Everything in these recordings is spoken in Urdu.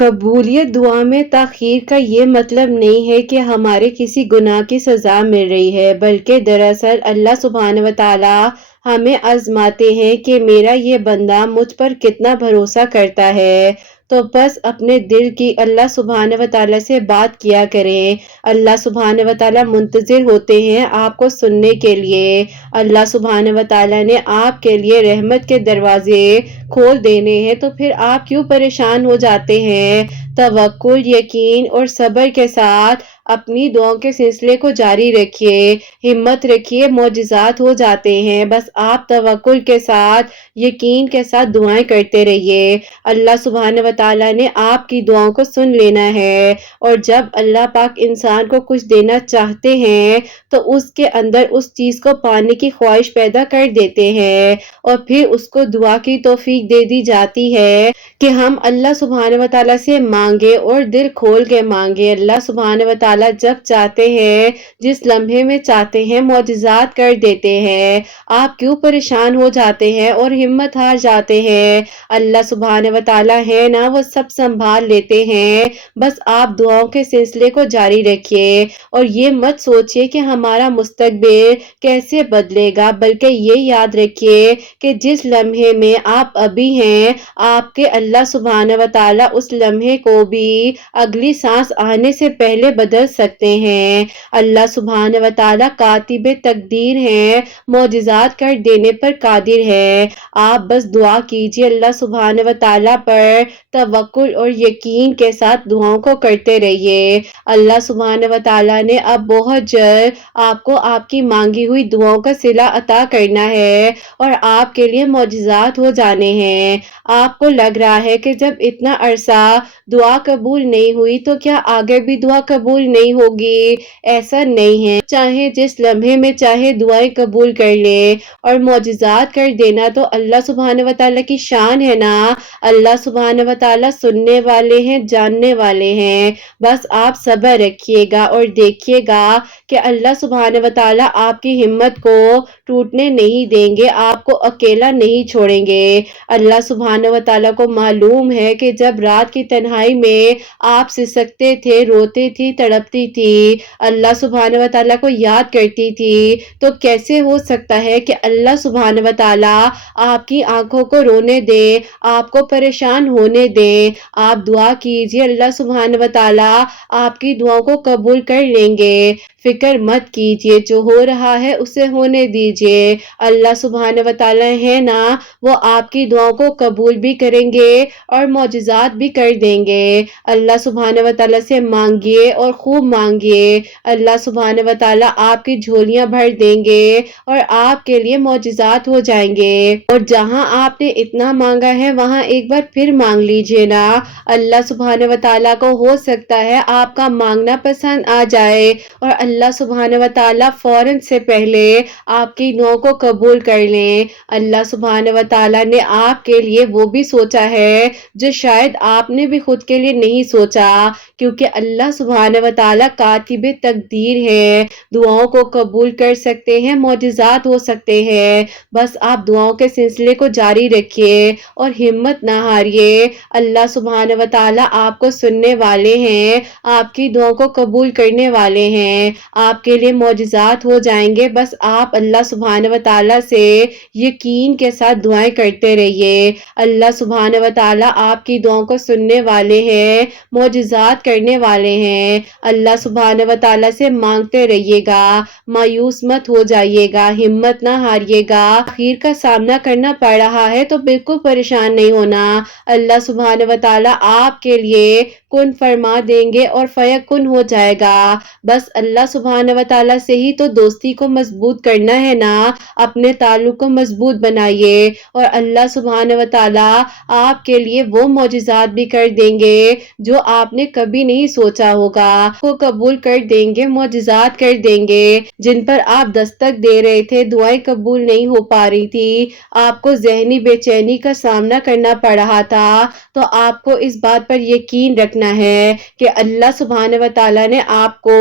قبولیت دعا میں تاخیر کا یہ مطلب نہیں ہے کہ ہمارے کسی گناہ کی سزا مل رہی ہے، بلکہ دراصل اللہ سبحانہ وتعالی ہمیں آزماتے ہیں کہ میرا یہ بندہ مجھ پر کتنا بھروسہ کرتا ہے۔ تو بس اپنے دل کی اللہ سبحانہ وتعالی سے بات کیا کریں۔ اللہ سبحانہ وتعالی منتظر ہوتے ہیں آپ کو سننے کے لیے۔ اللہ سبحانہ وتعالی نے آپ کے لیے رحمت کے دروازے کھول دینے ہیں، تو پھر آپ کیوں پریشان ہو جاتے ہیں؟ توکل، یقین اور صبر کے ساتھ اپنی دعاؤں کے سلسلے کو جاری رکھیے، ہمت رکھیے، معجزات ہو جاتے ہیں۔ بس آپ توکل کے ساتھ، یقین کے ساتھ دعائیں کرتے رہیے۔ اللہ سبحانہ وتعالی نے آپ کی دعاؤں کو سن لینا ہے، اور جب اللہ پاک انسان کو کچھ دینا چاہتے ہیں تو اس کے اندر اس چیز کو پانے کی خواہش پیدا کر دیتے ہیں، اور پھر اس کو دعا کی توفیق دے دی جاتی ہے کہ ہم اللہ سبحانہ وتعالی سے مانگے اور دل کھول کے مانگے۔ اللہ سبحانہ وتعالی جب چاہتے ہیں، جس لمحے میں چاہتے ہیں، معجزات کر دیتے ہیں۔ آپ کیوں پریشان ہو جاتے ہیں اور ہمت ہار جاتے ہیں؟ اللہ سبحانہ وتعالی ہے نا، وہ سب سنبھال لیتے ہیں۔ بس آپ دعاؤں کے سلسلے کو جاری رکھیے، اور یہ مت سوچئے کہ ہمارا مستقبل کیسے بدلے گا، بلکہ یہ یاد رکھیے کہ جس لمحے میں آپ ابھی ہیں، آپ کے اللہ سبحانہ وتعالی اس لمحے کو بھی اگلی سانس آنے سے پہلے بدل سکتے ہیں۔ اللہ سبحانہ وتعالی کاتب تقدیر ہیں، معجزات کر دینے پر قادر ہے۔ آپ بس دعا کیجئے، اللہ سبحانہ وتعالی پر توکل اور یقین کے ساتھ دعاؤں کو کرتے رہیے۔ اللہ سبحانہ وتعالی نے اب بہت جلد آپ کو آپ کی مانگی ہوئی دعاؤں کا صلہ عطا کرنا ہے، اور آپ کے لیے معجزات ہو جانے ہیں۔ آپ کو لگ رہا ہے کہ جب اتنا عرصہ دعا قبول نہیں ہوئی تو کیا آگے بھی دعا قبول نہیں ہوگی؟ ایسا نہیں ہے، چاہے جس لمحے میں چاہے دعائیں قبول کر لے، اور معجزات کر دینا تو اللہ سبحانہ وتعالی کی شان ہے نا۔ اللہ سبحانہ وتعالی سننے والے ہیں، جاننے والے ہیں۔ بس آپ صبر رکھیے گا اور دیکھیے گا کہ اللہ سبحانہ وتعالی آپ کی ہمت کو ٹوٹنے نہیں دیں گے، آپ کو اکیلا نہیں چھوڑیں گے۔ اللہ سبحانہ وتعالی کو معلوم ہے کہ جب رات کی تنہائی میں آپ سسکتے تھے، روتے تھی، تڑپتی تھی، اللہ سبحانہ وتعالی کو یاد کرتی تھی، تو کیسے ہو سکتا ہے کہ اللہ سبحانہ وتعالی آپ کی آنکھوں کو رونے دے، آپ کو پریشان ہونے دے؟ آپ دعا کیجئے، اللہ سبحانہ وتعالی آپ کی دعاؤں کو قبول کر لیں گے۔ فکر مت کیجئے، جو ہو رہا ہے اسے ہونے دیجئے۔ اللہ سبحانہ وتعالی ہے نا، وہ آپ کی دعاؤں کو قبول بھی کریں گے اور معجزات بھی کر دیں گے۔ اللہ سبحانہ وتعالی سے مانگیے اور خوب مانگیے، اللہ سبحانہ وتعالی آپ کی جھولیاں بھر دیں گے اور آپ کے لیے معجزات ہو جائیں گے۔ اور جہاں آپ نے اتنا مانگا ہے وہاں ایک بار پھر مانگ لیجئے نا۔ اللہ سبحانہ وتعالی کو ہو سکتا ہے آپ کا مانگنا پسند آ جائے، اور اللہ سبحانہ وتعالی فوراً سے پہلے آپ کی دعاؤں کو قبول کر لیں۔ اللہ سبحانہ وتعالی نے آپ کے لیے وہ بھی سوچا ہے جو شاید آپ نے بھی خود کے لیے نہیں سوچا، کیونکہ اللہ سبحانہ وتعالی کاتب تقدیر ہے، دعاؤں کو قبول کر سکتے ہیں، معجزات ہو سکتے ہیں۔ بس آپ دعاؤں کے سلسلے کو جاری رکھیے اور ہمت نہ ہاریے۔ اللہ سبحانہ وتعالی آپ کو سننے والے ہیں، آپ کی دعاؤں کو قبول کرنے والے ہیں، آپ کے لیے معجزات ہو جائیں گے۔ بس آپ اللہ سبحانہ وتعالی سے یقین کے ساتھ دعائیں کرتے رہیے۔ اللہ سبحانہ وتعالی آپ کی دعاؤں کو سننے والے ہیں، معجزات کرنے والے ہیں۔ اللہ سبحانہ وتعالی سے مانگتے رہیے گا، مایوس مت ہو جائیے گا، ہمت نہ ہاریے گا۔ تاخیر کا سامنا کرنا پڑ رہا ہے تو بالکل پریشان نہیں ہونا۔ اللہ سبحانہ وتعالی آپ کے لیے کن فرما دیں گے اور فیکن ہو جائے گا۔ بس اللہ سبحانہ وتعالی سے ہی تو دوستی کو مضبوط کرنا ہے نا، اپنے تعلق کو مضبوط بنائیے، اور اللہ سبحانہ وتعالی آپ کے لیے وہ معجزات بھی کر دیں گے جو آپ نے کبھی نہیں سوچا ہوگا، کو قبول کر دیں گے، معجزات کر دیں گے جن پر آپ دستک دے رہے تھے، دعائیں قبول نہیں ہو پا رہی تھی، آپ کو ذہنی بے چینی کا سامنا کرنا پڑ رہا تھا، تو آپ کو اس بات پر یقین رکھنا ہے کہ اللہ سبحانہ وتعالی نے آپ کو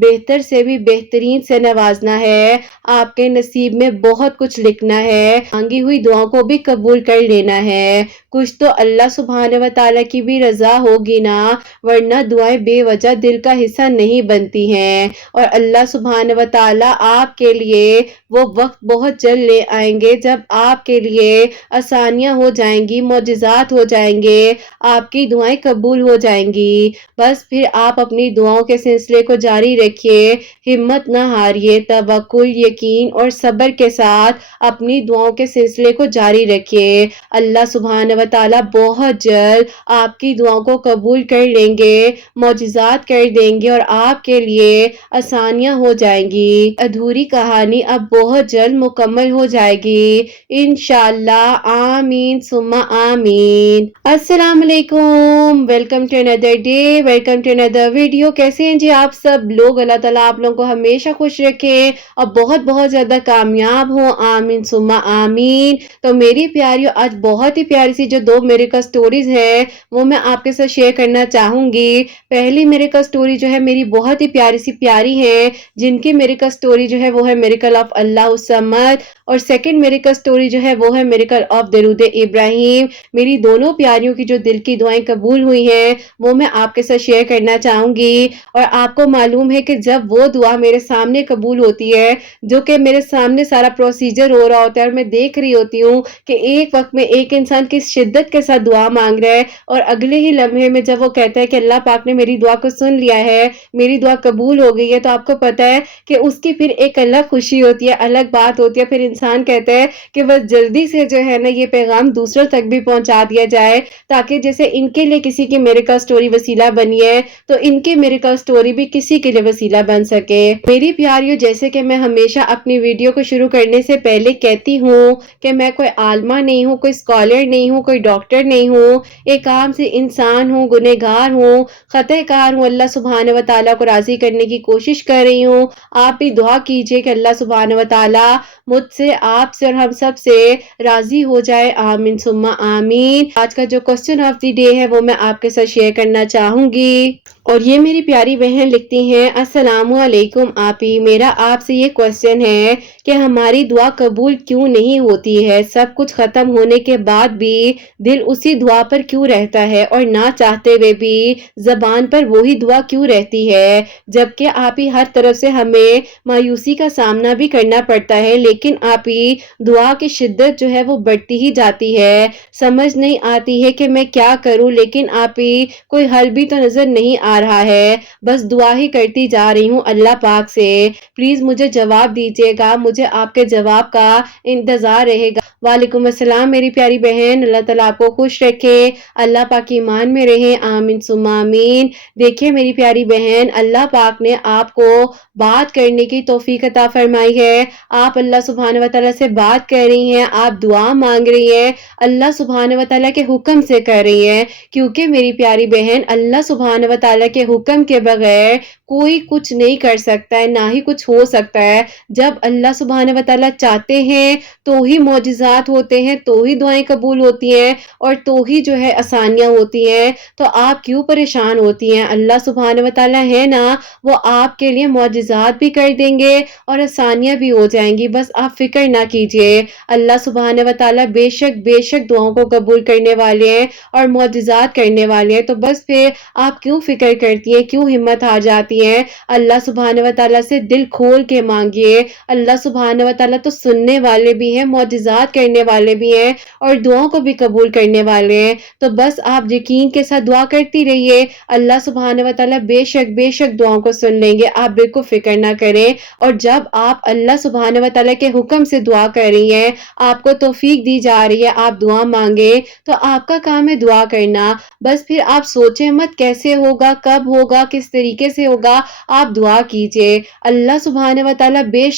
بہتر سے بھی بہترین سے نوازنا ہے، آپ کے نصیب میں بہت کچھ لکھنا ہے، مانگی ہوئی دعاؤں کو بھی قبول کر لینا ہے۔ کچھ تو اللہ سبحانہ و تعالیٰ کی بھی رضا ہوگی نا، ورنہ دعائیں بے وجہ دل کا حصہ نہیں بنتی ہیں، اور اللہ سبحانہ و تعالیٰ آپ کے لیے وہ وقت بہت جلد لے آئیں گے جب آپ کے لیے آسانیاں ہو جائیں گی، معجزات ہو جائیں گے، آپ کی دعائیں قبول ہو جائیں گی۔ بس پھر آپ اپنی دعاؤں کے سلسلے کو جاری رکھیے، ہمت نہ ہاریے، توکل، یقین اور صبر کے ساتھ اپنی دعاؤں کے سلسلے کو جاری رکھیے۔ اللہ سبحانہ و تعالیٰ بہت جلد آپ کی دعاؤں کو قبول کر لیں گے، معجزات کر دیں گے اور آپ کے لیے آسانیاں ہو جائیں گی۔ ادھوری کہانی اب بہت جلد مکمل ہو جائے گی انشاءاللہ، آمین ثم آمین۔ السلام علیکم، welcome to another day, welcome to another video. کیسے ہیں جی آپ سب لوگ؟ اللہ تعالیٰ آپ لوگوں کو ہمیشہ خوش رکھے اور بہت بہت زیادہ کامیاب ہو، آمین ثم آمین۔ تو میری پیاریوں، آج بہت ہی پیاری سی جو 2 میریکل سٹوریز ہیں وہ میں آپ کے ساتھ شیئر کرنا چاہوں گی۔ پہلی میریکل سٹوری جو ہے میری بہت ہی پیاری ہے، جن کی میریکل سٹوری جو ہے وہ ہے میریکل آف اللہ الصمد، اور سیکنڈ میریکل سٹوری جو ہے وہ ہے میریکل آف درود ابراہیم۔ میری دونوں پیاریوں کی جو دل کی دعائیں قبول ہوئی ہیں وہ میں آپ کے ساتھ شیئر کرنا چاہوں گی۔ اور آپ کو معلوم ہے کہ جب وہ دعا میرے سامنے قبول ہوتی ہے، جو کہ میرے سامنے سارا پروسیجر ہو رہا ہوتا ہے اور میں دیکھ رہی ہوتی ہوں کہ ایک وقت میں ایک انسان کس شدت کے ساتھ دعا مانگ رہا ہے، اور اگلے ہی لمحے میں جب وہ کہتا ہے کہ اللہ پاک نے میری دعا کو سن لیا ہے، میری دعا قبول ہو گئی ہے، تو آپ کو پتا ہے کہ اس کی پھر ایک الگ خوشی ہوتی ہے، الگ بات ہوتی ہے۔ پھر انسان کہتا ہے کہ بس جلدی سے جو ہے نا یہ پیغام دوسروں تک بھی پہنچا دیا جائے، تاکہ جیسے ان کے لیے کسی کی میریکل سٹوری وسیلہ بنی ہے تو ان کی میریکل سٹوری بھی کسی کے لیے وسیلہ بن سکے۔ میری پیاریوں، جیسے کہ میں ہمیشہ اپنی ویڈیو کو شروع کرنے سے پہلے کہتی ہوں کہ میں کوئی عالمہ نہیں ہوں، کوئی اسکالر نہیں ہوں، کوئی ڈاکٹر نہیں ہوں، ایک عام سے انسان ہوں، گنہگار ہوں، خطا کار ہوں، اللہ سبحانہ و تعالیٰ کو راضی کرنے کی کوشش کر رہی ہوں۔ آپ بھی دعا کیجئے کہ اللہ سبحانہ و تعالیٰ مجھ سے، آپ سے اور ہم سب سے راضی ہو جائے، آمین ثم آمین۔ آج کا جو کوسچن آف دی ڈے ہے وہ میں آپ کے ساتھ شیئر کرنا چاہوں گی، اور یہ میری پیاری بہن لکھتی ہیں، السلام علیکم آپی، میرا آپ سے یہ کوسچن ہے کہ ہماری دعا قبول کیوں نہیں ہوتی ہے؟ سب کچھ ختم ہونے کے بعد بھی دل اسی دعا پر کیوں رہتا ہے، اور نہ چاہتے ہوئے بھی زبان پر وہی دعا کیوں رہتی ہے؟ جبکہ آپ ہی ہر طرف سے ہمیں مایوسی کا سامنا بھی کرنا پڑتا ہے، لیکن آپ ہی دعا کی شدت جو ہے وہ بڑھتی ہی جاتی ہے۔ سمجھ نہیں آتی ہے کہ میں کیا کروں، لیکن آپ ہی کوئی حل بھی تو نظر نہیں آ رہا ہے، بس دعا ہی کرتی جا رہی ہوں اللہ پاک سے، پلیز مجھے جواب دیجیے گا، مجھے آپ کے جواب کا انتظار رہے گا۔ وعلیکم السلام میری پیاری بہن، اللہ تعالیٰ آپ کو خوش رکھے، اللہ پاک ایمان میں رہیں، آمین ثم آمین۔ دیکھیں میری پیاری بہن، اللہ پاک نے آپ کو بات کرنے کی توفیق عطا فرمائی ہے، آپ اللہ سبحانہ و تعالیٰ سے بات کر رہی ہیں، آپ دعا مانگ رہی ہیں، اللہ سبحانہ و تعالیٰ کے حکم سے کر رہی ہیں، کیونکہ میری پیاری بہن اللہ سبحانہ و تعالیٰ کے حکم کے بغیر کوئی کچھ نہیں کر سکتا ہے، نہ ہی کچھ ہو سکتا ہے۔ جب اللہ سبحانہ و تعالیٰ چاہتے ہیں تو ہی معجزات ہوتے ہیں، تو ہی دعائیں قبول ہوتی ہیں، اور تو ہی جو ہے آسانیاں ہوتی ہیں۔ تو آپ کیوں پریشان ہوتی ہیں؟ اللہ سبحانہ و تعالیٰ ہے نا، وہ آپ کے لیے معجزات بھی کر دیں گے اور آسانیاں بھی ہو جائیں گی، بس آپ فکر نہ کیجیے۔ اللہ سبحانہ و تعالیٰ بے شک دعاؤں کو قبول کرنے والے ہیں اور معجزات کرنے والے ہیں، تو بس پھر آپ کیوں فکر کرتی ہیں، کیوں ہمت ہار جاتی ہیں؟ اللہ سبحانہ و تعالیٰ سے دل کھول کے مانگیے، اللہ سبحانہ و تعالیٰ تو سننے والے بھی ہیں، معجزات کرنے والے بھی ہیں، اور دعاؤں کو بھی قبول کرنے والے ہیں۔ تو بس آپ یقین کے ساتھ دعا کرتی رہیے، اللہ سبحانہ و تعالیٰ بے شک دعاؤں کو سن لیں گے، آپ بالکل فکر نہ کریں۔ اور جب آپ اللہ سبحانہ و تعالیٰ کے حکم سے دعا کر رہی ہیں، آپ کو توفیق دی جا رہی ہے، آپ دعا مانگے، تو آپ کا کام ہے دعا کرنا، بس پھر آپ سوچیں مت کیسے ہوگا، کب ہوگا، کس طریقے سے ہوگا، آپ دعا کیجئے۔ اللہ سبحانہ و تعالیٰ بے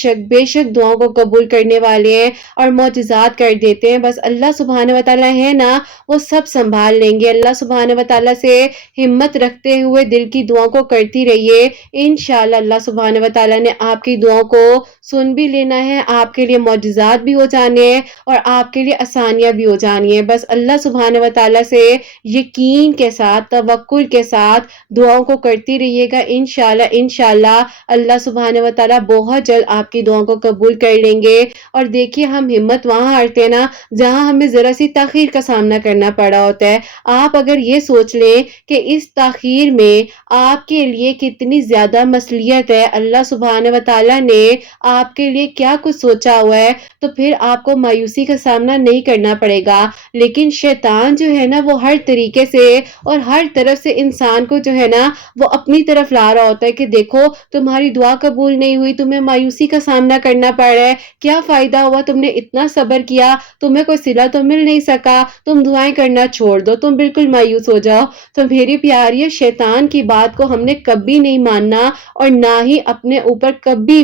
شک دعاؤں کو قبول کرنے والے ہیں اور معجزات کر دیتے ہیں، بس اللہ سبحانہ و تعالیٰ ہے نا، وہ سب سنبھال لیں گے۔ اللہ سبحانہ و تعالیٰ سے ہمت رکھتے ہوئے دل کی دعاؤں کو کرتی رہیے، انشاءاللہ اللہ سبحانہ و تعالیٰ نے آپ کی دعاؤں کو سن بھی لینا ہے، آپ کے لیے معجزات بھی ہو جانے ہیں اور آپ کے لیے آسانیاں بھی ہو جانی ہیں۔ بس اللہ سبحانہ و تعالیٰ سے یقین کے ساتھ، توکل کے ساتھ دعاؤں کو کرتی رہیے گا، انشاءاللہ اللہ سبحانہ و تعالیٰ بہت جلد آپ کی دعاؤں کو قبول کر لیں گے۔ اور دیکھیے ہم ہمت وہاں ہارتے ہیں نا جہاں ہمیں ذرا سی تاخیر کا سامنا کرنا پڑا ہوتا ہے۔ آپ اگر یہ سوچ لیں کہ اس تاخیر میں آپ کے لیے کتنی زیادہ مصلیت ہے، اللہ سبحانہ و تعالیٰ نے آپ کے لیے کیا کچھ سوچا ہوا ہے، تو پھر آپ کو مایوسی کا سامنا نہیں کرنا پڑے گا۔ لیکن شیطان جو ہے نا وہ ہر طریقے سے اور ہر طرف سے انسان کو جو ہے نا وہ اپنی طرف لا رہا ہوتا ہے کہ دیکھو تمہاری دعا قبول نہیں ہوئی، تمہیں مایوسی کا سامنا کرنا پڑ رہا ہے، کیا فائدہ ہوا تم نے اتنا صبر کیا، تمہیں کوئی صلہ تو مل نہیں سکا، تم دعائیں کرنا چھوڑ دو، تم بالکل مایوس ہو جاؤ۔ تو میری پیاری شیطان کی بات کو ہم نے کبھی نہیں ماننا اور نہ ہی اپنے اوپر کبھی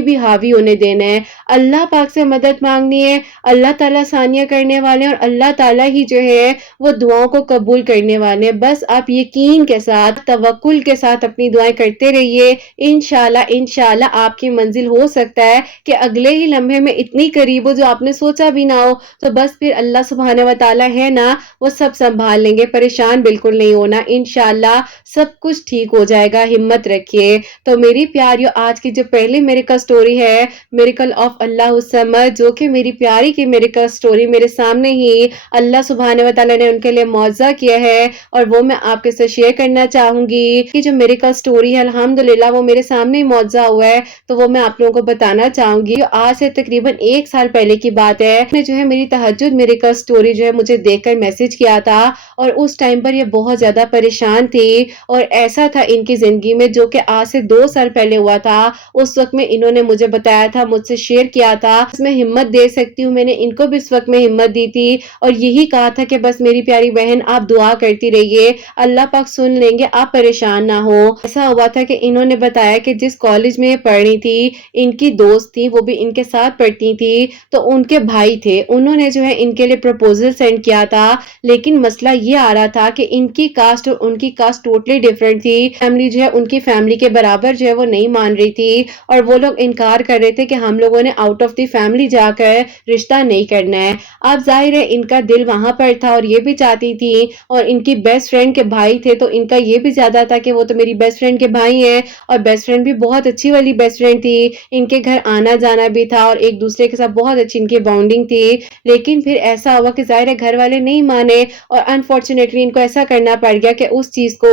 بھی حاوی ہونے دینا ہے۔ اللہ پاک سے مدد مانگنی ہے، اللہ تعالیٰ ثانیہ کرنے والے ہیں اور اللہ تعالیٰ ہی جو ہے وہ دعاؤں کو قبول کرنے والے ہیں۔ بس آپ یقین کے ساتھ توکل کے ساتھ اپنی دعائیں کرتے رہیے، انشاءاللہ آپ کی منزل ہو سکتا ہے کہ اگلے ہی لمحے میں اتنی قریب ہو جو آپ نے سوچا بھی نہ ہو۔ تو بس پھر اللہ سبحانہ و تعالیٰ ہے نا وہ سب سنبھال لیں گے، پریشان بالکل نہیں ہونا، انشاءاللہ سب کچھ ٹھیک ہو جائے گا، ہمت رکھیے۔ تو میری پیاریوں آج کی جو پہلی میریکل سٹوری ہے میریکل آف اللہ الصمد، جو کہ میری پیاری کی میریکل سٹوری میرے سامنے ہی اللہ سبحانہ و تعالیٰ نے ان کے لیے معجزہ کیا ہے اور وہ میں آپ کے ساتھ شیئر کرنا چاہوں گی کہ جو میریکل سٹوری ہے الحمدللہ وہ میرے سامنے ہی معجزہ ہوا ہے، تو وہ میں آپ لوگوں کو بتانا چاہوں گی۔ آج سے تقریباً 1 سال پہلے کی بات ہے، میں جو ہے میری تہجد میریکل سٹوری جو ہے مجھے دیکھ کر میسج کیا تھا اور اس ٹائم پر یہ بہت زیادہ پریشان تھی اور ایسا تھا ان کی زندگی میں جو کہ آج سے 2 سال پہلے ہوا تھا، اس وقت میں انہوں نے مجھے بتایا تھا، مجھ سے شیئر کیا تھا، اس میں ہمت دے سکتی ہوں، میں نے ان کو بھی اس وقت میں ہمت دی تھی اور یہی کہا تھا کہ بس میری پیاری بہن آپ دعا کرتی رہیے، اللہ پاک سن لیں گے، آپ پریشان نہ ہو۔ ایسا ہوا تھا کہ انہوں نے بتایا کہ جس کالج میں یہ پڑھ رہی تھی ان کی دوست تھی، وہ بھی ان کے ساتھ پڑھتی تھی، تو ان کے بھائی تھے، انہوں نے جو ہے ان کے لیے پروپوزل سینڈ کیا تھا، لیکن مسئلہ یہ آ رہا تھا کہ ان کی کاسٹ اور ان کی کاسٹ ٹوٹلی ڈیفرنٹ تھی، فیملی جو ہے ان کی فیملی کے برابر جو ہے وہ نہیں مان رہی تھی اور وہ لوگ انکار کر رہے تھے کہ ہم لوگوں نے آؤٹ آف دی فیملی جا کر رشتہ نہیں کرنا ہے۔ اب ظاہر ہے ان کا دل وہاں پر تھا اور یہ بھی چاہتی تھی، اور ان کی بیسٹ فرینڈ کے بھائی تھے تو ان کا یہ بھی زیادہ تھا کہ وہ تو میری بیسٹ فرینڈ کے بھائی ہیں اور بیسٹ فرینڈ بھی بہت اچھی والی بیسٹ فرینڈ تھی، ان کے گھر آنا جانا بھی تھا اور ایک دوسرے کے ساتھ بہت اچھی ان کی بانڈنگ تھی۔ لیکن پھر ایسا ہوا کہ ظاہر ہے گھر والے نہیں مانے اور انفارچونیٹلی ان کو ایسا کرنا پڑ گیا کہ اس چیز کو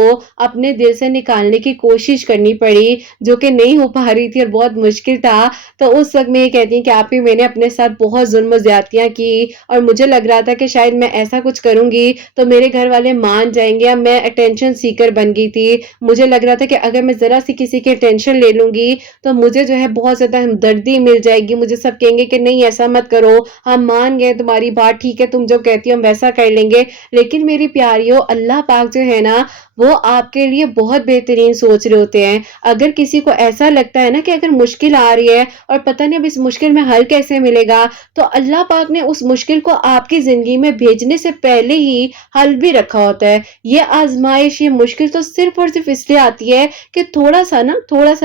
اپنے دل سے نکالنے کی کوشش کرنی پڑی جو کہ نہیں ہو پا رہی تھی اور بہت مشکل تھا۔ تو اس وقت میں یہ کہتی ہیں کہ آپ ہی میں نے اپنے ساتھ بہت ظلم و زیادتیاں کی اور مجھے لگ رہا تھا کہ شاید میں ایسا کچھ کروں گی تو میرے گھر والے مان جائیں گے، میں اٹینشن سیکر بن گئی تھی، مجھے لگ رہا تھا کہ اگر میں ذرا سی کسی کی اٹینشن لے لوں گی تو مجھے جو ہے بہت زیادہ ہمدردی مل جائے گی، مجھے سب کہیں گے کہ نہیں ایسا مت کرو، ہم مان گئے تمہاری بات، ٹھیک ہے تم جو کہتی ہو ہم ویسا کر لیں گے۔ لیکن میری پیاریوں اللہ پاک جو ہے نا وہ آپ کے لیے بہت بہترین سوچ رہے ہوتے ہیں۔ اگر کسی کو ایسا لگتا ہے نا کہ اگر مشکل آ رہی ہے اور پتہ نہیں اب اس مشکل میں حل کیسے ملے گا، تو اللہ پاک نے اس مشکل کو آپ کی زندگی میں بھیجنے سے پہلے ہی حل بھی رکھا ہوتا ہے۔ یہ آزمائش، یہ مشکل تو صرف اور صرف اس لیے آتی ہے کہ تھوڑا سا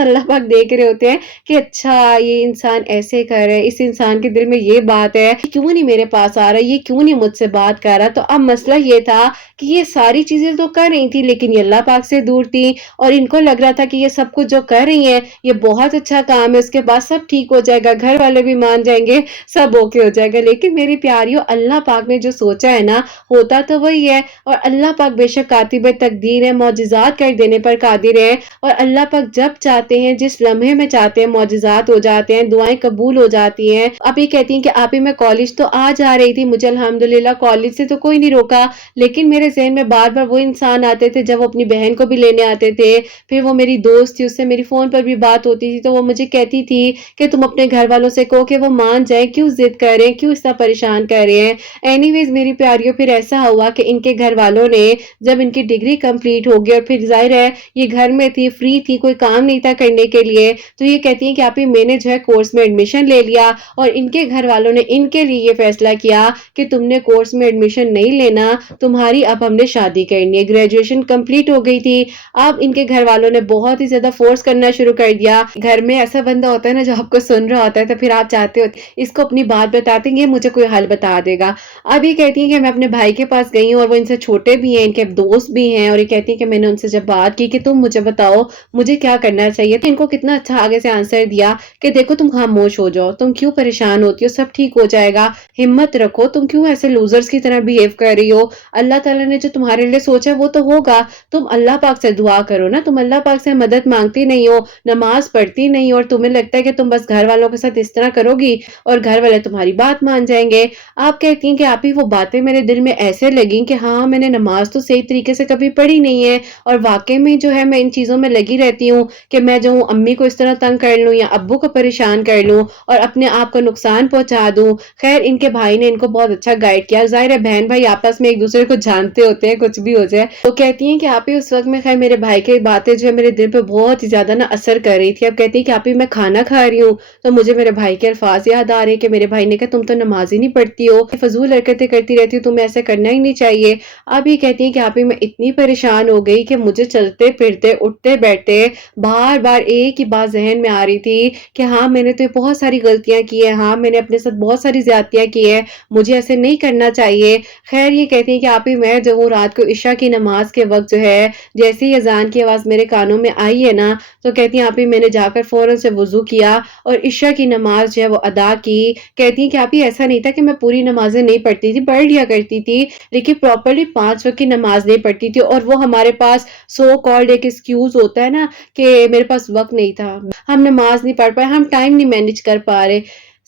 اللہ پاک دیکھ رہے ہوتے ہیں کہ اچھا یہ انسان ایسے کر رہا ہے، اس انسان کے دل میں یہ بات ہے، کیوں نہیں میرے پاس آ رہا، یہ کیوں نہیں مجھ سے بات کر رہا۔ تو اب مسئلہ یہ تھا کہ یہ ساری چیزیں تو کر رہی تھی لیکن یہ اللہ پاک سے دور تھی اور ان کو لگ رہا تھا کہ یہ سب کچھ جو کر رہی ہیں یہ بہت اچھا کام ہے، اس کے بعد سب ٹھیک ہو جائے گا، گھر والے بھی مان جائیں گے، سب اوکے ہو جائے گا۔ لیکن میری پیاریوں اللہ پاک نے جو سوچا ہے نا ہوتا تو وہی ہے، اور اللہ پاک بے شک کاتب تقدیر ہے، معجزات کر دینے پر قادر ہے، اور اللہ پاک جب چاہتے ہیں جس لمحے میں چاہتے ہیں معجزات ہو جاتے ہیں، دعائیں قبول ہو جاتی ہیں۔ آپ یہ کہتی ہیں کہ آپ ہی میں کالج تو آ جا رہی تھی، مجھے الحمدللہ کالج سے تو کوئی نہیں روکا، لیکن میرے ذہن میں بار بار وہ انسان آتے تھے جب وہ اپنی بہن کو بھی لینے آتے تھے، پھر وہ میری دوست تھی، اس سے میری فون پر بھی بات ہوتی تھی تو وہ مجھے کہتی تھی کہ تم اپنے گھر والوں سے کہو کہ وہ مان جائیں، کیوں ضد کر رہے ہیں، کیوں اس طرح پریشان کر رہے ہیں۔ اینی ویز میری پیاریوں پھر ایسا ہوا کہ ان کے گھر والوں نے جب ان کی ڈگری کمپلیٹ ہو گئی اور پھر ظاہر ہے یہ گھر میں تھی، فری تھی، کوئی کام نہیں تھا کرنے کے لیے، تو یہ کہتی ہیں کہ آپ ہی میں نے جو ہے کورس میں ایڈمیشن لے لیا اور ان کے گھر والوں نے ان کے لیے یہ فیصلہ کیا کہ تم نے کورس میں ایڈمیشن نہیں لینا، تمہاری اب ہم نے شادی کرنی ہے، گریجویشن کمپلیٹ ہو گئی تھی۔ اب ان کے گھر والوں نے بہت ہی زیادہ فورس کرنا شروع کر دیا۔ گھر میں ایسا بندہ ہوتا ہے نا جو آپ کو سن رہا ہوتا ہے، تو پھر آپ چاہتے ہو اس کو اپنی بات بتاتے ہیں، یہ مجھے کوئی حل بتا دے گا۔ اب یہ کہتی ہیں کہ میں اپنے بھائی کے پاس گئی ہوں اور وہ ان سے چھوٹے بھی ہیں، ان کے دوست بھی ہیں، اور یہ کہتی ہیں کہ میں نے ان سے جب بات کی کہ تم مجھے بتاؤ مجھے کیا کرنا چاہیے، تو ان کو کتنا اچھا آگے سے آنسر دیا کہ دیکھو تم خاموش ہو جاؤ، تم کیوں پریشان ہوتی ہو، سب ٹھیک ہو جائے گا، ہمت رکھو، تم کیوں ایسے لوزرز کی طرح بیہیو کر رہی ہو، اللہ تعالیٰ نے جو تمہارے لیے سوچا وہ تو ہوگا، تم اللہ پاک سے دعا کرو نا، تم اللہ پاک سے مدد مانگتی نہیں ہو، نماز پڑھتی نہیں ہو، اور تمہیں لگتا ہے کہ تم بس گھر والوں کے ساتھ اس طرح کرو گی اور گھر والے تمہاری بات مان جائیں گے۔ آپ کہتی ہیں کہ آپ ہی وہ باتیں میرے دل میں ایسے لگیں کہ ہاں میں نے نماز تو صحیح طریقے سے کبھی پڑھی نہیں ہے، اور واقعی میں جو ہے میں ان چیزوں میں لگی رہتی ہوں کہ میں جو ہوں امی کو اس طرح تنگ کر لوں یا ابو کو پریشان کر لوں اور اپنے آپ کو نقصان پہنچا دوں۔ خیر ان کے بھائی نے ان کو بہت اچھا گائیڈ کیا، ظاہر ہے بہن بھائی آپس میں ایک دوسرے کو جانتے ہوتے ہیں کچھ بھی ہو جائے۔ وہ کہتی ہیں کہ آپ ہی اس وقت میں خیر میرے بھائی کی باتیں جو ہے میرے دل پہ بہت ہی زیادہ نا اثر کر رہی تھی۔ اب کہتی ہیں کہ آپ ہی میں کھانا کھا رہی ہوں تو مجھے میرے بھائی کے الفاظ یاد آ رہے ہیں کہ میرے بھائی نے کہا تم تو نماز ہی نہیں پڑھتی ہو، فضول حرکتیں کرتی رہتی ہو، تمہیں ایسے کرنا ہی نہیں چاہیے۔ اب یہ کہتی ہیں کہ آپ ہی میں اتنی پریشان ہو گئی کہ مجھے چلتے پھرتے اٹھتے بیٹھتے بار بار ایک ہی بات ذہن میں آ رہی تھی کہ ہاں میں نے تو بہت ساری غلطیاں کی ہیں، ہاں میں نے اپنے ساتھ بہت ساری زیادتیاں کی ہیں، مجھے ایسے نہیں کرنا چاہیے۔ خیر یہ کہتی ہیں کہ آپ ہی میں جو ہوں رات کو عشاء کی نماز کے وقت جو ہے جیسے ہی اذان کی آواز میرے کانوں میں آئی ہے نا، تو کہتی ہیں آپ ہی میں نے جا کر فوراً سے وضو کیا اور عشاء کی نماز جو ہے وہ ادا کی۔ کہتی ہیں کہ آپ ہی ایسا نہیں تھا کہ میں پوری نمازیں نہیں پڑھتی تھی، پڑھ لیا کرتی تھی، لیکن پراپرلی 5 وقت کی نماز نہیں پڑھتی تھی، اور وہ ہمارے پاس سو کالڈ ایک ایکسکیوز ہوتا ہے نا کہ میرے پاس وقت نہیں تھا، ہم نماز نہیں پڑھ پائے، ہم ٹائم نہیں مینج کر پا رہے۔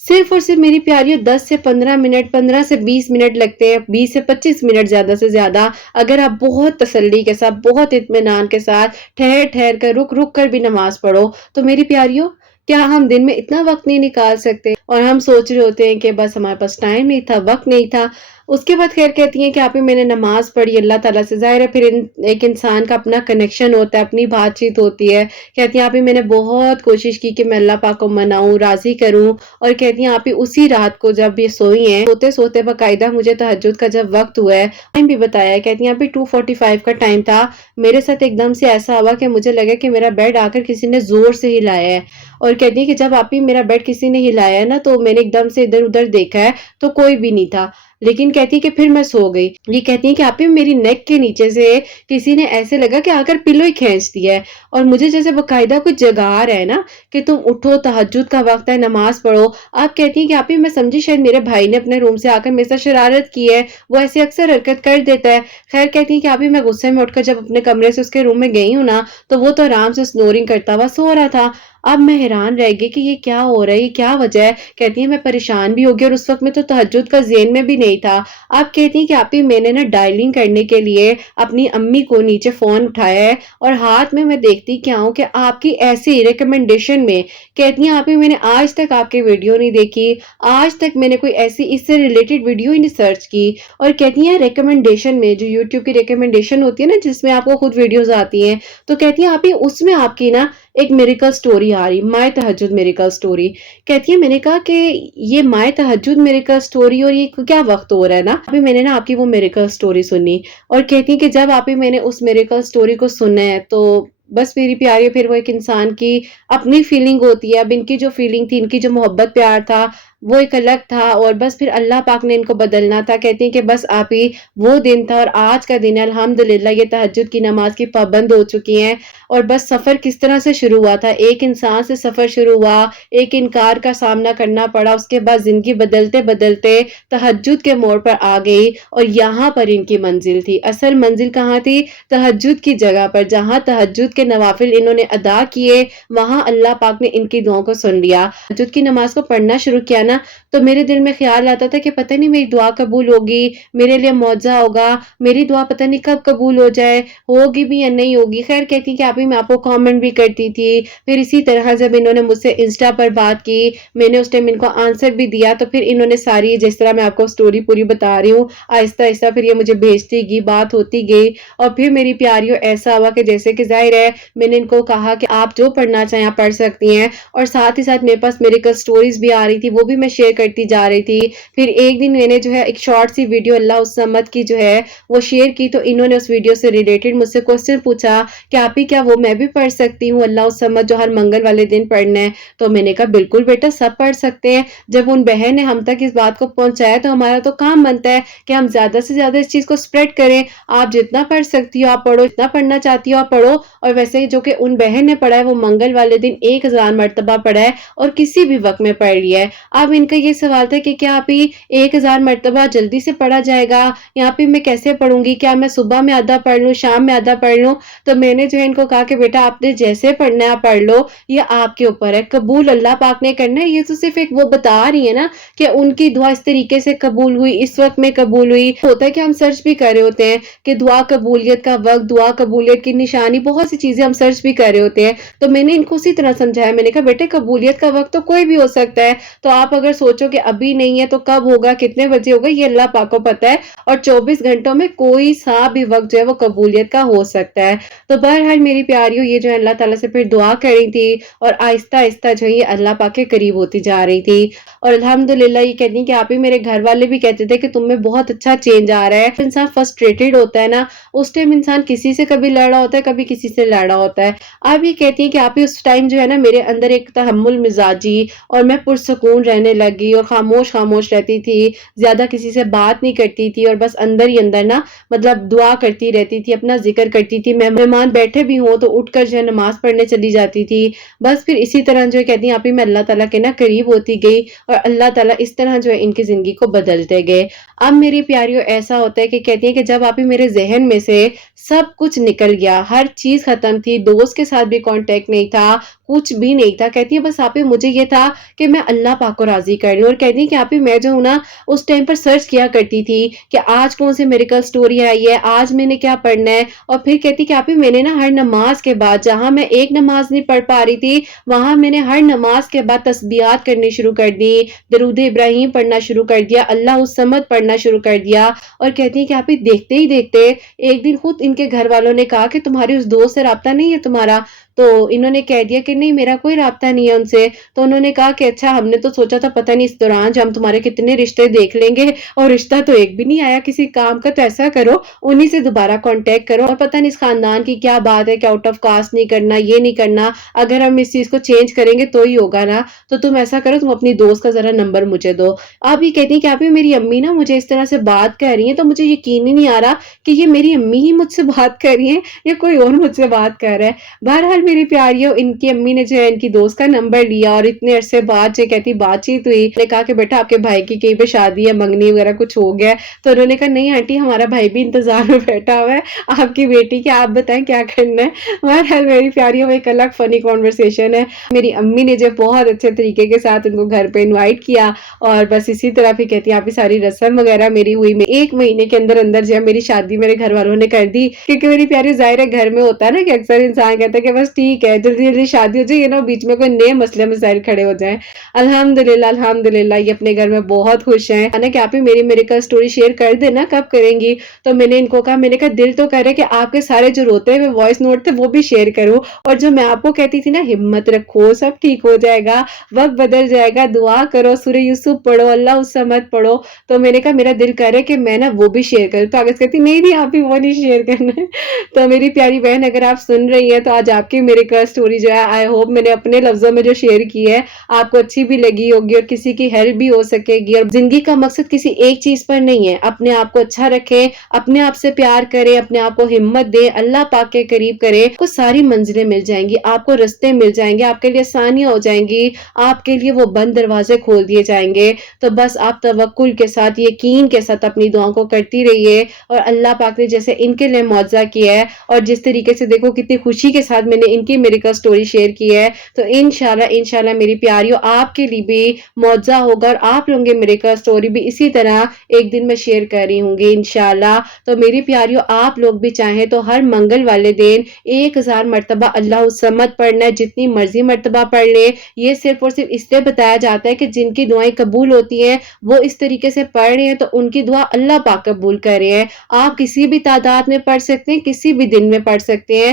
صرف اور صرف میری پیاریوں 10 سے 15 منٹ، 15 سے 20 منٹ لگتے ہیں، 20 سے 25 منٹ زیادہ سے زیادہ، اگر آپ بہت تسلی کے ساتھ بہت اطمینان کے ساتھ ٹھہر ٹھہر کر رک رک کر بھی نماز پڑھو تو میری پیاریوں کیا ہم دن میں اتنا وقت نہیں نکال سکتے؟ اور ہم سوچ رہے ہوتے ہیں کہ بس ہمارے پاس ٹائم نہیں تھا، وقت نہیں تھا۔ اس کے بعد خیر کہتی ہیں کہ آپ ہی میں نے نماز پڑھی اللہ تعالیٰ سے، ظاہر ہے پھر ایک انسان کا اپنا کنیکشن ہوتا ہے، اپنی بات چیت ہوتی ہے۔ کہتی ہیں آپ ہی میں نے بہت کوشش کی کہ میں اللہ پاک کو مناؤں، راضی کروں، اور کہتی ہیں آپ ہی اسی رات کو جب یہ سوئی ہیں سوتے سوتے باقاعدہ مجھے تہجد کا جب وقت ہوا ہے ٹائم بھی بتایا ہے، کہتی ہیں آپ ہی 2:45 کا ٹائم تھا، میرے ساتھ ایک دم سے ایسا ہوا کہ مجھے لگا کہ میرا بیڈ آ کر کسی نے زور سے ہلایا ہے، اور کہتی ہے کہ جب آپ ہی میرا بیڈ کسی نے ہلایا ہے نا تو میں نے ایک دم سے ادھر ادھر دیکھا ہے تو کوئی بھی نہیں تھا، لیکن کہتی ہے کہ پھر میں سو گئی۔ یہ کہتی ہیں کہ آپ ہی میری نیک کے نیچے سے کسی نے ایسے لگا کہ آ کر پلو ہی کھینچ دیا ہے، اور مجھے جیسے باقاعدہ کچھ جگا رہا ہے نا کہ تم اٹھو، تہجد کا وقت ہے، نماز پڑھو۔ آپ کہتی ہیں کہ آپ ہی میں سمجھی شاید میرے بھائی نے اپنے روم سے آ کر میرے ساتھ شرارت کی ہے، وہ ایسے اکثر حرکت کر دیتا ہے۔ خیر کہتی ہیں کہ آپ ہی میں غصے میں اٹھ کر جب اپنے کمرے سے اس کے روم میں گئی ہوں نا تو وہ تو آرام سے سنورنگ کرتا ہوا سو رہا تھا۔ اب میں حیران رہ گئی کہ یہ کیا ہو رہا ہے، یہ کیا وجہ ہے؟ کہتی ہیں میں پریشان بھی ہو گئی، اور اس وقت میں تو تہجد کا ذہن میں بھی نہیں تھا۔ آپ کہتی ہیں کہ آپ ہی میں نے نا ڈائلنگ کرنے کے لیے اپنی امی کو نیچے فون اٹھایا ہے، اور ہاتھ میں دیکھتی کیا ہوں کہ آپ کی ایسی ریکمنڈیشن میں، کہتی ہیں آپ ہی میں نے آج تک آپ کی ویڈیو نہیں دیکھی، آج تک میں نے کوئی ایسی اس سے ریلیٹڈ ویڈیو ہی نہیں سرچ کی، اور کہتی ہیں ریکمنڈیشن میں جو یوٹیوب کی ریکمنڈیشن ہوتی ہے نا جس میں آپ کو خود ویڈیوز آتی ہیں، تو کہتی ہیں آپ ہی اس میں آپ کی نا ایک میریکل سٹوری آ رہی، مائے تہجد میریکل سٹوری۔ کہتی ہے میں نے کہا کہ یہ مائے تہجد میریکل سٹوری اور یہ کیا وقت ہو رہا ہے نا، ابھی میں نے نا آپ کی وہ میریکل سٹوری سنی، اور کہتی ہیں کہ جب آپ ہی میں نے اس میریکل سٹوری کو سنا ہے تو بس میری پیاری پھر وہ ایک انسان کی اپنی فیلنگ ہوتی ہے، اب ان کی جو فیلنگ تھی، ان کی جو محبت پیار تھا وہ ایک الگ تھا، اور بس پھر اللہ پاک نے ان کو بدلنا تھا۔ کہتی ہیں کہ بس آپ ہی وہ دن تھا اور آج کا دن ہے، الحمدللہ یہ تہجد کی نماز کی پابند ہو چکی ہیں، اور بس سفر کس طرح سے شروع ہوا تھا، ایک انسان سے سفر شروع ہوا، ایک انکار کا سامنا کرنا پڑا، اس کے بعد زندگی بدلتے بدلتے تہجد کے موڑ پر آ گئی، اور یہاں پر ان کی منزل تھی۔ اصل منزل کہاں تھی؟ تہجد کی جگہ پر، جہاں تہجد کے نوافل انہوں نے ادا کیے وہاں اللہ پاک نے ان کی دعاؤں کو سن لیا۔ تہجد کی نماز کو پڑھنا شروع کیا نا تو میرے دل میں خیال آتا تھا کہ پتہ نہیں میری دعا قبول ہوگی، میرے لیے معجزہ ہوگا، میری دعا پتہ نہیں کب قبول ہو جائے، ہوگی بھی یا نہیں ہوگی۔ خیر کہتی کہ ابھی میں آپ کو کامنٹ بھی کرتی تھی، پھر اسی طرح جب انہوں نے مجھ سے انسٹا پر بات کی میں نے اس ٹائم ان کو آنسر بھی دیا، تو پھر انہوں نے ساری جس طرح میں آپ کو سٹوری پوری بتا رہی ہوں آہستہ آہستہ پھر یہ مجھے بھیجتی گئی، بات ہوتی گئی، اور پھر میری پیاریوں ایسا ہوا کہ جیسے کہ ظاہر ہے میں نے ان کو کہا کہ آپ جو پڑھنا چاہیں آپ پڑھ سکتی ہیں، اور ساتھ ہی ساتھ میرے پاس میریکل سٹوریز بھی آ رہی تھی وہ بھی میں شیئر کرتی جا رہی تھی. پھر ایک دن میں نے جو ہے ایک شارٹ سی ویڈیو اللہ الصمد کی جو ہے وہ شیئر کی، تو انہوں نے اس ویڈیو سے ریلیٹڈ مجھ سے کوسچن پوچھا کہ آپ ہی کیا وہ میں بھی پڑھ سکتی ہوں اللہ الصمد جو ہر منگل والے دن پڑھنا ہے؟ تو میں نے کہا بالکل بیٹا سب پڑھ سکتے ہیں. جب ان بہن نے ہم تک اس بات کو پہنچایا تو ہمارا تو کام بنتا ہے کہ ہم زیادہ سے زیادہ اس چیز کو سپریڈ کریں. آپ جتنا پڑھ سکتی ہو آپ پڑھو، جتنا پڑھنا چاہتی ہو آپ پڑھو. اور ویسے ہی جو کہ ان بہن نے پڑھا ہے وہ منگل والے دن 1000 مرتبہ پڑھا ہے اور کسی بھی وقت میں پڑھ لیا ہے. اب ان کا یہ سوال تھا کہ کیا آپ ہی 1000 مرتبہ جلدی سے پڑھا جائے گا، یہاں پہ میں کیسے پڑھوں گی؟ کیا میں صبح میں آدھا پڑھ لوں، شام میں آدھا پڑھ لوں؟ تو میں نے جو ہے ان کو کہا کہ بیٹا آپ نے جیسے پڑھنا ہے آپ پڑھ لو، یہ آپ کے اوپر ہے، قبول اللہ پاک نے کرنا ہے. یہ تو صرف ایک وہ بتا رہی ہے نا کہ ان کی دعا اس طریقے سے قبول ہوئی، اس وقت میں قبول ہوئی. ہوتا ہے کہ ہم سرچ بھی کر رہے ہوتے ہیں کہ دعا قبولیت کا وقت، دعا قبولیت کی نشانی، بہت سی چیزیں ہم سرچ بھی کر رہے ہوتے ہیں. تو میں نے ان کو اسی طرح سمجھایا، میں نے کہا بیٹے قبولیت کا وقت تو کوئی بھی ہو سکتا ہے، تو آپ اگر سوچو کہ ابھی نہیں ہے تو کب ہوگا، کتنے بجے ہوگا، یہ اللہ پاک کو پتا ہے. اور 24 گھنٹوں میں کوئی سا بھی وقت جو ہے وہ قبولیت کا ہو سکتا ہے. تو بہرحال میری پیاریوں یہ جو ہے اللہ تعالیٰ سے پھر دعا کر رہی تھی اور آہستہ آہستہ جو ہے یہ اللہ پاک کے قریب ہوتی جا رہی تھی. اور الحمدللہ یہ کہتی ہیں کہ آپ ہی میرے گھر والے بھی کہتے تھے کہ تم میں بہت اچھا چینج آ رہا ہے. انسان فرسٹریٹڈ ہوتا ہے نا اس ٹائم انسان کسی سے کبھی لڑا ہوتا ہے، کبھی کسی سے لڑا ہوتا ہے. آپ یہ کہتی ہیں کہ آپ ہی اس ٹائم جو ہے نا میرے اندر ایک تحمل مزاجی اور میں پرسکون رہنے لگی اور خاموش خاموش رہتی تھی، زیادہ کسی سے بات نہیں کرتی تھی اور بس اندر ہی اندر نا مطلب دعا کرتی رہتی تھی، اپنا ذکر کرتی تھی. مہمان بیٹھے بھی ہوں تو اٹھ کر جو ہے نماز پڑھنے چلی جاتی تھی. بس پھر اسی طرح جو ہے کہتی ہیں آپ ہی میں اللہ تعالیٰ کے نا قریب ہوتی گئی اور اللہ تعالیٰ اس طرح جو ہے ان کی زندگی کو بدلتے گئے. اب میری پیاریوں ایسا ہوتا ہے کہ کہتی ہیں کہ جب آپ ہی میرے ذہن میں سے سب کچھ نکل گیا، ہر چیز ختم تھی، دوست کے ساتھ بھی کانٹیکٹ نہیں تھا، کچھ بھی نہیں تھا، کہتی ہیں بس آپ ہی مجھے یہ تھا کہ میں اللہ پاک کو راضی کر لوں. اور کہتی ہیں کہ آپ ہی میں جو ہوں نا اس ٹائم پر سرچ کیا کرتی تھی کہ آج کون سے میریکل سٹوری آئی ہے، آج میں نے کیا پڑھنا ہے. اور پھر کہتی کہ آپ ہی میں نے نا ہر نماز کے بعد، جہاں میں ایک نماز نہیں پڑھ پا رہی تھی وہاں میں نے ہر نماز کے بعد تسبیحات کرنی شروع کر دی، درود ابراہیم پڑھنا شروع کر دیا، اللہ الصمد پڑھنا شروع کر دیا. اور کہتی ہیں کہ آپ ہی دیکھتے ہی دیکھتے ایک دن خود ان کے گھر والوں نے کہا کہ تمہاری اس دوست سے رابطہ نہیں ہے تمہارا؟ تو انہوں نے کہہ دیا کہ نہیں میرا کوئی رابطہ نہیں ہے ان سے. تو انہوں نے کہا کہ اچھا ہم نے تو سوچا تھا پتہ نہیں اس دوران جو ہم تمہارے کتنے رشتے دیکھ لیں گے اور رشتہ تو ایک بھی نہیں آیا کسی کام کا. تو ایسا کرو انہی سے دوبارہ کانٹیکٹ کرو، اور پتہ نہیں اس خاندان کی کیا بات ہے کہ آؤٹ آف کاسٹ نہیں کرنا، یہ نہیں کرنا، اگر ہم اس چیز کو چینج کریں گے تو ہی ہوگا نا. تو تم ایسا کرو تم اپنی دوست کا ذرا نمبر مجھے دو. آپ یہ کہتی ہیں کہ آپ میری امی نا مجھے اس طرح سے بات کر رہی ہیں تو مجھے یقین ہی نہیں آ رہا کہ یہ میری امی ہی مجھ سے بات کر رہی ہیں یا کوئی اور مجھ سے بات کر رہا ہے. بہرحال میری پیاریوں ان کی امی نے جو ہے ان کی دوست کا نمبر لیا اور اتنے عرصے بعد جو کہتی بات چیت ہوئی. نے کہا کہ بیٹا آپ کے بھائی کی کہیں پہ شادی ہے، منگنی وغیرہ کچھ ہو گیا ہے؟ تو انہوں نے کہا نہیں آنٹی ہمارا بھائی بھی انتظار میں بیٹھا ہوا ہے آپ کی بیٹی کے، آپ بتائیں کیا کرنا ہے. بہرحال میری پیاریوں ایک الگ فنی کانورسیشن ہے. میری امی نے جو بہت اچھے طریقے کے ساتھ ان کو گھر پہ انوائٹ کیا اور بس اسی طرح پھر کہتی ہیں آپ ساری رسم وغیرہ میری ہوئی. میں 1 مہینے کے اندر اندر جو ہے میری شادی میرے گھر والوں نے کر دی، کیونکہ میری پیاری ظاہر ہے گھر میں ہوتا ہے نا کہ اکثر انسان کہتا ہے کہ بس ٹھیک ہے جلدی جلدی شادی ہو جائے، یہ نا بیچ میں کوئی نئے مسئلے مسائل کھڑے ہو جائیں. الحمدللہ یہ اپنے گھر میں بہت خوش ہیں کہ آپ ہی میری کا سٹوری شیئر کر دینا کب کریں گی. تو میں نے ان کو کہا، میں نے کہا دل تو کرے کہ آپ کے سارے جو روتے ہوئے وائس نوٹ تھے وہ بھی شیئر کروں، اور جو میں آپ کو کہتی تھی نا ہمت رکھو سب ٹھیک ہو جائے گا، وقت بدل جائے گا، دعا کرو، سورہ یوسف پڑھو، اللہ الصمد پڑھو. تو میں نے کہا میرا دل کر رہا ہے کہ میں نا وہ بھی شیئر کروں. تو آگے کہتی نہیں آپ ہی وہ نہیں شیئر کرنا ہے. تو میری پیاری بہن اگر آپ سن رہی ہیں تو آج آپ کی میرے کا سٹوری جو ہے آئی ہوپ میں نے اپنے لفظوں میں جو شیئر کی ہے آپ کو اچھی بھی لگی ہوگی اور کسی کی ہیلپ بھی ہو سکے گی. اور زندگی کا مقصد کسی ایک چیز پر نہیں ہے، اپنے آپ کو اچھا رکھیں، اپنے آپ سے پیار کریں، اپنے آپ کو ہمت دیں، اللہ پاک کے قریب کریں، آپ کو ساری منزلیں مل جائیں گی، آپ کو رستے مل جائیں گے، آپ کے لیے آسانیاں ہو جائیں گی، آپ کے لیے وہ بند دروازے کھول دیے جائیں گے. تو بس آپ توکل کے ساتھ یقین کے ساتھ اپنی دعاؤں کو کرتی رہیے. اور اللہ پاک نے جیسے ان کے لیے معجزہ کیا ہے اور جس طریقے سے دیکھو کتنی خوشی کے ساتھ میں نے ان کی میریکل سٹوری شیئر کی ہے، تو انشاءاللہ میری پیاریوں آپ کے لیے بھی معجزہ ہوگا اور آپ لوگوں کے میریکل سٹوری بھی اسی طرح ایک دن میں شیئر کر رہی ہوں گی انشاءاللہ. تو میری پیاریوں آپ لوگ بھی چاہیں تو ہر منگل والے دن 1000 مرتبہ اللہ الصمد پڑھنا ہے، جتنی مرضی مرتبہ پڑھ لے. یہ صرف اور صرف اس لیے بتایا جاتا ہے کہ جن کی دعائیں قبول ہوتی ہیں وہ اس طریقے سے پڑھ رہے ہیں تو ان کی دعا اللہ پاک قبول کر رہے ہیں. آپ کسی بھی تعداد میں پڑھ سکتے ہیں، کسی بھی دن میں پڑھ سکتے ہیں،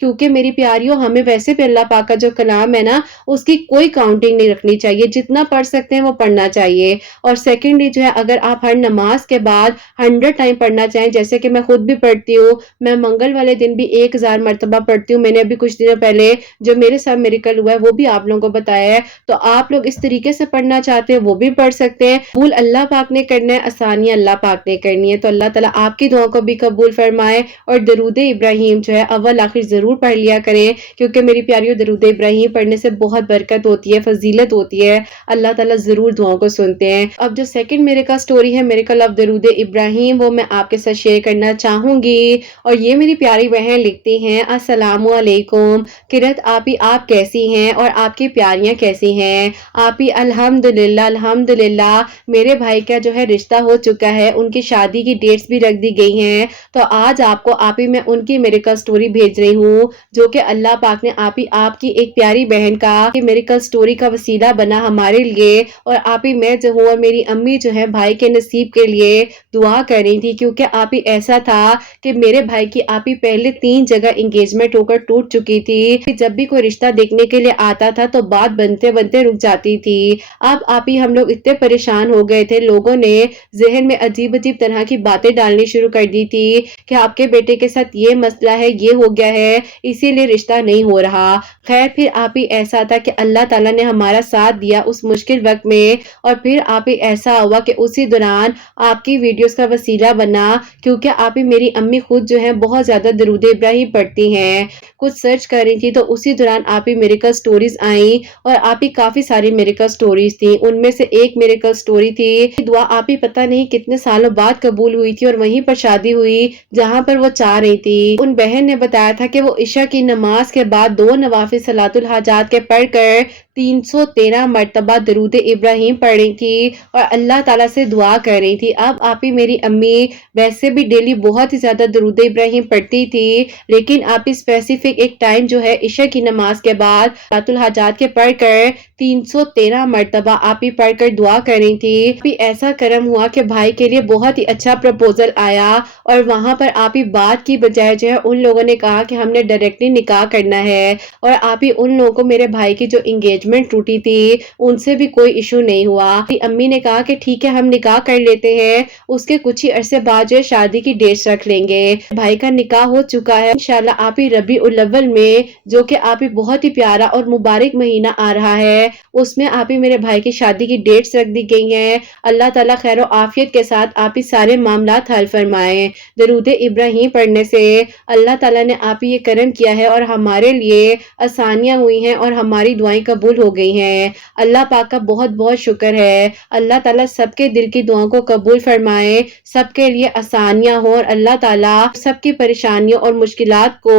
کیونکہ میری پیاریوں ہمیں ویسے بھی اللہ پاک کا جو کلام ہے نا اس کی کوئی کاؤنٹنگ نہیں رکھنی چاہیے، جتنا پڑھ سکتے ہیں وہ پڑھنا چاہیے۔ اور سیکنڈلی جو ہے اگر آپ ہر نماز کے بعد 100 ٹائم پڑھنا چاہیں، جیسے کہ میں خود بھی پڑھتی ہوں، میں منگل والے دن بھی 1000 مرتبہ پڑھتی ہوں، میں نے ابھی کچھ دنوں پہلے جو میرے ساتھ میریکل ہوا ہے وہ بھی آپ لوگوں کو بتایا ہے، تو آپ لوگ اس طریقے سے پڑھنا چاہتے ہیں وہ بھی پڑھ سکتے ہیں۔ قبول اللہ پاک نے کرنا ہے، آسانیاں اللہ پاک نے کرنی ہے، تو اللہ تعالیٰ آپ کی دعاؤں کو بھی قبول فرمائے۔ اور درود ابراہیم جو ہے اول آخر ضرور پڑھ لیا کریں، کیونکہ میری پیاریوں درود ابراہیم پڑھنے سے بہت برکت ہوتی ہے، فضیلت ہوتی ہے، اللہ تعالیٰ ضرور دعاؤں کو سنتے ہیں۔ اب جو سیکنڈ میریکل سٹوری ہے، میریکل آف درود ابراہیم، وہ میں آپ کے ساتھ شیئر کرنا چاہوں گی۔ اور یہ میری پیاری بہن لکھتی ہیں، السلام علیکم کرت آپی، آپ کیسی ہیں اور آپ کی پیاریاں کیسی ہیں؟ آپی الحمدللہ الحمدللہ، میرے بھائی کا جو ہے رشتہ ہو چکا ہے، ان کی شادی کی ڈیٹس بھی رکھ دی گئی ہیں، تو آج آپ کو آپی میں ان کی میریکل سٹوری بھیج رہی ہوں، جو کہ اللہ پاک نے آپی آپ کی ایک پیاری بہن کا میریکل سٹوری کا وسیلہ بنا ہمارے لیے۔ اور آپی میں جو ہوں اور میری امی جو ہے بھائی کے نصیب کے لیے دعا کر رہی تھی، کیونکہ آپی ایسا تھا کہ میرے بھائی کی آپی پہلے 3 جگہ انگیجمنٹ ہو کر ٹوٹ چکی تھی، جب بھی کوئی رشتہ دیکھنے کے لیے آتا تھا تو بات بنتے بنتے رک جاتی تھی۔ اب آپی ہم لوگ اتنے پریشان ہو گئے تھے، لوگوں نے ذہن میں عجیب عجیب طرح کی باتیں ڈالنی شروع کر دی تھی کہ آپ کے بیٹے کے ساتھ یہ مسئلہ ہے، یہ ہو گیا ہے، اسی لیے رشتہ نہیں ہو رہا۔ خیر پھر آپی ایسا تھا کہ اللہ تعالیٰ نے ہمارا ساتھ دیا اس مشکل وقت میں، اور پھر آپی ایسا ہوا کہ اسی دوران آپ کی ویڈیوز کا وسیلہ بنا، کیونکہ آپی میری امی خود جو ہے بہت زیادہ درود ابراہیم پڑھتی ہیں، کچھ سرچ کر رہی تھی تو اسی دوران آپی میریکل سٹوریز آئیں، اور آپی کافی ساری میریکل سٹوریز تھیں، ان میں سے ایک میریکل سٹوری تھی دعا آپی پتہ نہیں کتنے سالوں بعد قبول ہوئی تھی، اور وہیں پر شادی ہوئی جہاں پر وہ چاہ رہی تھی۔ ان بہن نے بتایا تھا کہ وہ عشاء کی نماز کے بعد 2 نوافل صلاۃ الحاجات کے پڑھ کر 313 مرتبہ درود ابراہیم پڑھ رہی تھی اور اللہ تعالیٰ سے دعا کر رہی تھی۔ اب آپی میری امی ویسے بھی ڈیلی بہت ہی زیادہ درود ابراہیم پڑھتی تھی، لیکن آپی اسپیسیفک ایک ٹائم جو ہے عشاء کی نماز کے بعد صلاۃ الحاجات کے پڑھ کر 313 مرتبہ آپی پڑھ کر دعا کر رہی تھی۔ آپی ایسا کرم ہوا کہ بھائی کے لیے بہت ہی اچھا پروپوزل آیا، اور وہاں پر آپی بات کی بجائے جو ہے ان لوگوں نے کہا کہ ہم نے ڈائریکٹلی نکاح کرنا ہے، اور آپی ان لوگوں کو میرے بھائی کی جو انگیجمنٹ ٹوٹی تھی ان سے بھی کوئی ایشو نہیں ہوا۔ امی نے کہا کہ ٹھیک ہے ہم نکاح کر لیتے ہیں، اس کے کچھ ہی عرصے بعد جو ہے شادی کی ڈیٹس رکھ لیں گے۔ بھائی کا نکاح ہو چکا ہے، انشاءاللہ آپی ربیع الاول میں، جو کہ آپی بہت ہی پیارا اور مبارک مہینہ آ رہا ہے، اس میں آپی میرے بھائی کی شادی کی ڈیٹس رکھ دی گئی ہیں۔ اللہ تعالیٰ خیر و عافیت کے ساتھ آپی سارے معاملات حل فرمائیں۔ درود ابراہیم پڑھنے سے اللہ تعالیٰ نے آپی یہ کرم کیا ہے اور ہمارے لیے آسانیاں ہوئی ہیں اور ہماری دعائیں قبول ہو گئی ہیں۔ اللہ پاک کا بہت بہت شکر ہے۔ اللہ تعالیٰ سب کے دل کی دعاؤں کو قبول فرمائے، سب کے لیے آسانیاں ہوں، اور اللہ تعالیٰ سب کی پریشانیوں اور مشکلات کو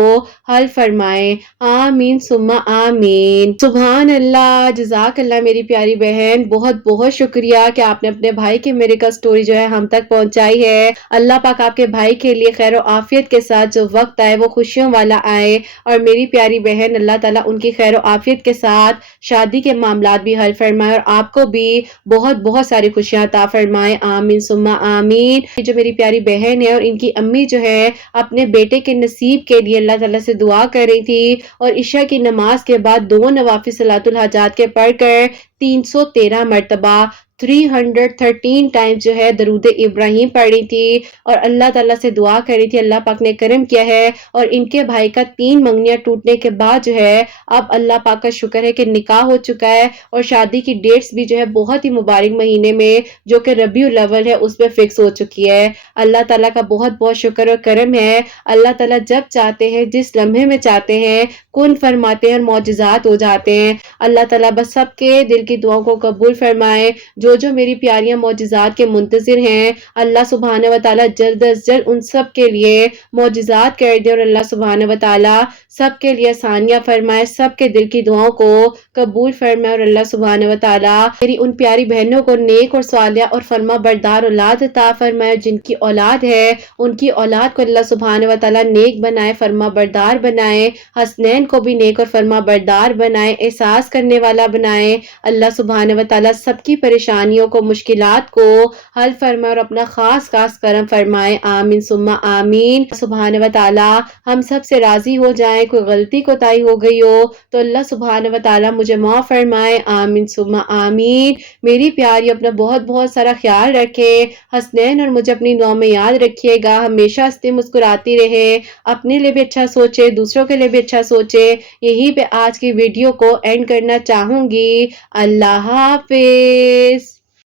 حل فرمائے، آمین ثم آمین۔ سبحان اللہ، جزاک اللہ میری پیاری بہن، بہت بہت شکریہ کہ آپ نے اپنے بھائی کی میریکل سٹوری جو ہے ہم تک پہنچائی ہے۔ اللہ پاک آپ کے بھائی کے لیے خیر و عافیت کے ساتھ جو وقت آئے وہ خوشیوں والا آئے، اور میری پیاری بہن اللہ تعالیٰ ان کی خیر و عافیت کے ساتھ شادی کے معاملات بھی حل فرمائے، اور آپ کو بھی بہت بہت ساری خوشیاں عطا فرمائے، آمین ثم آمین۔ یہ جو میری پیاری بہن ہے اور ان کی امی جو ہے اپنے بیٹے کے نصیب کے لیے اللہ تعالیٰ سے دعا کر رہی تھی، اور عشاء کی نماز کے بعد 2 نوافل صلاۃ الحاجات کے پڑھ کر 313 مرتبہ 313 ٹائم جو ہے درود ابراہیم پڑھ رہی تھی، اور اللہ تعالیٰ سے دعا کر رہی تھی۔ اللہ پاک نے کرم کیا ہے، اور ان کے بھائی کا 3 منگنیاں ٹوٹنے کے بعد جو ہے اب اللہ پاک کا شکر ہے کہ نکاح ہو چکا ہے، اور شادی کی ڈیٹس بھی جو ہے بہت ہی مبارک مہینے میں جو کہ ربیع الاول ہے اس پہ فکس ہو چکی ہے۔ اللہ تعالیٰ کا بہت بہت شکر اور کرم ہے۔ اللہ تعالیٰ جب چاہتے ہیں، جس لمحے میں چاہتے ہیں، کن فرماتے ہیں اور معجزات ہو جاتے ہیں۔ اللہ تعالیٰ بس سب کے دل کی دعاؤں کو قبول فرمائے۔ جو میری پیاریاں معجزات کے منتظر ہیں، اللہ سبحانہ و تعالیٰ جلد از جلد ان سب کے لیے معجزات کر دے، اور اللہ سبحانہ و تعالیٰ سب کے لیے آسانیاں فرمائے، سب کے دل کی دعاؤں کو قبول فرمائے، اور اللہ سبحانہ و تعالیٰ میری ان پیاری بہنوں کو نیک اور صالحہ اور فرما بردار اولاد عطا فرمائے، جن کی اولاد ہے ان کی اولاد کو اللہ سبحانہ و تعالیٰ نیک بنائے، فرما بردار بنائے، حسنین والدین کو بھی نیک اور فرما بردار بنائے، احساس کرنے والا بنائے۔ اللہ سبحانہ و تعالیٰ سب کی پریشانیوں کو، مشکلات کو حل فرمائے اور اپنا خاص کرم فرمائے، آمین ثم آمین۔ سبحانہ و تعالیٰ ہم سب سے راضی ہو جائیں، کوئی غلطی کوتاہی ہو گئی ہو تو اللہ سبحانہ و تعالیٰ مجھے معاف فرمائے، آمین ثم آمین۔ میری پیاری اپنا بہت بہت سارا خیال رکھے، حسنین اور مجھے اپنی دعا میں یاد رکھیے گا، ہمیشہ ہنستی مسکراتی رہے، اپنے لیے بھی اچھا سوچے، دوسروں کے لیے بھی اچھا سوچے۔ یہیں پہ آج کی ویڈیو کو اینڈ کرنا چاہوں گی۔ اللہ حافظ۔